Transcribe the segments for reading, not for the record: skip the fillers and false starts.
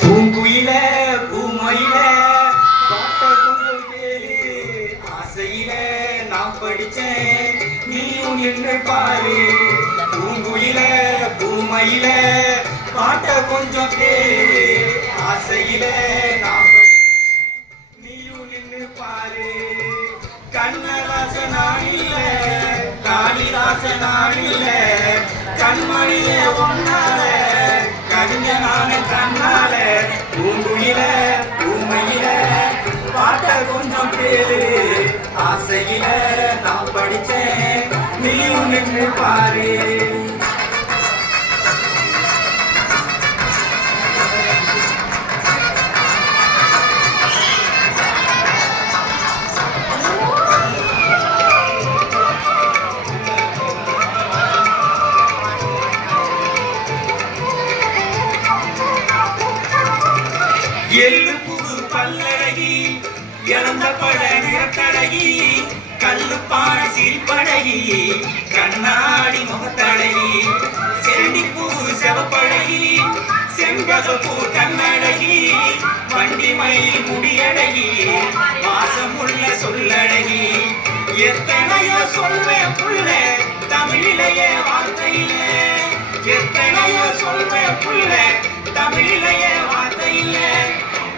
பூங்குயில பூமயில பாட்ட கொஞ்சம் கேளு ஆசையில நான் படிச்சேன் நீயும் நின்று பாரு பூங்குயில பூமயில பாட்ட கொஞ்சம் கேளு ஆசையில நான் படிச்சேன் நீயும் நின்று பாரு கண்ணதாச நான் இல்ல காளிதாச நான் இல்ல கண்மணியே ஒன்னால கவிஞனான கண்ணால பூங்குயில பூமையில பாட்ட கொஞ்சம் கேளு ஆசையில நான் படிச்சேன் நீயும் நின்று பாரு எள்ளு புது பல்லழகி இழந்த பட நிறத்தழகி கல்லு பான சிரிப்பழகி கண்ணாடி முகத்தழகி செண்டி பூ செவப்பழகி செம்பக பூ கண்ணழகி வண்டி மயில் முடியழகி வாசமுள்ள சொல்லழகி எத்தனையோ சொல்வேன் புள்ள தமிழிலேயே வார்த்தை இல்லை எத்தனையோ சொல்வேன் புள்ள தமிழிலேயே வார்த்தை இல்லை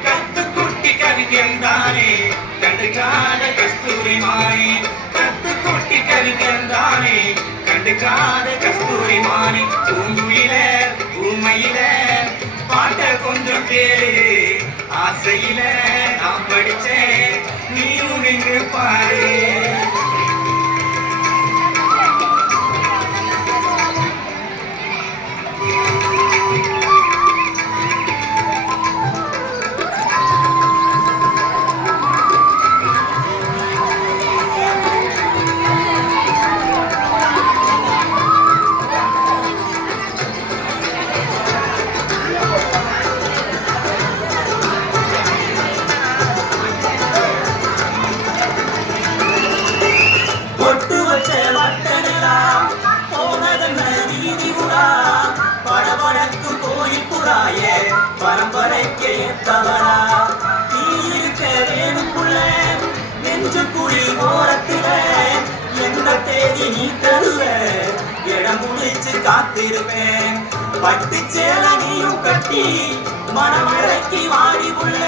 கத்துக்குட்டி கவிஞன்தானே கண்டுக்காத கஸ்தூரி மானே கத்துக்குட்டி கவிஞன்தானே கண்டுக்காத கஸ்தூரி மானே பூங்குயில பூமையில பாட்ட கொஞ்சம் கேளு ஆசையில நான் படிச்சேன் நீயும் நின்று பாரு படபடக்கு கோயில் புறாய பரம்பரைக்கு ஏற்றவரா நீ இருக்க வேணுக்குள்ள நெஞ்சு குழி ஓரத்துல எந்த தேதி நீ தருவ இடம் முடிச்சு காத்திருப்பேன் பட்டு சேல நீயும் கட்டி மனமழைக்கு வாடி உள்ள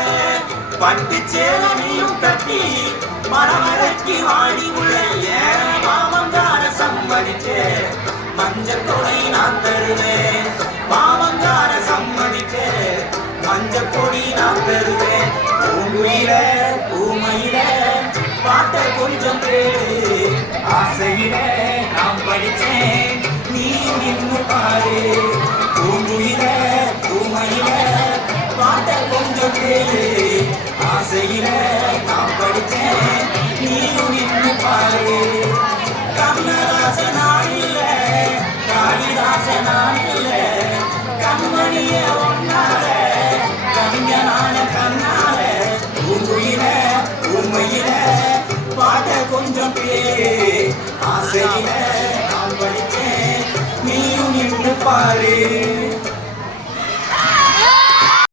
பட்டு சேல நீயும் கட்டி மனமழைக்கு வாடி உள்ள ஏன் மாமங்கார சம்மதிச்சே மஞ்சள் கொடை நான் தருவேன் மாமங்கார சம்மதிக்க மஞ்சள் கொடி நான் தருவேன் பூங்குயில பூமையில பாட்ட கொஞ்சம் கேளு ஆசையில நான் படிச்சேன் நீ நின்று பாரு பூங்குயில பூமையில பாட்ட கொஞ்சம் கேளு ஆசையில நான் படிச்சேன் நீயும் நின்று பாரு கண்ணதாச நான் இல்ல காளிதாச நான் இல்ல கண்மணிய ஒன்னால கவிஞனான கண்ணால பூங்குயில பூமையில பாட்ட கொஞ்சம் கேளு ஆசையில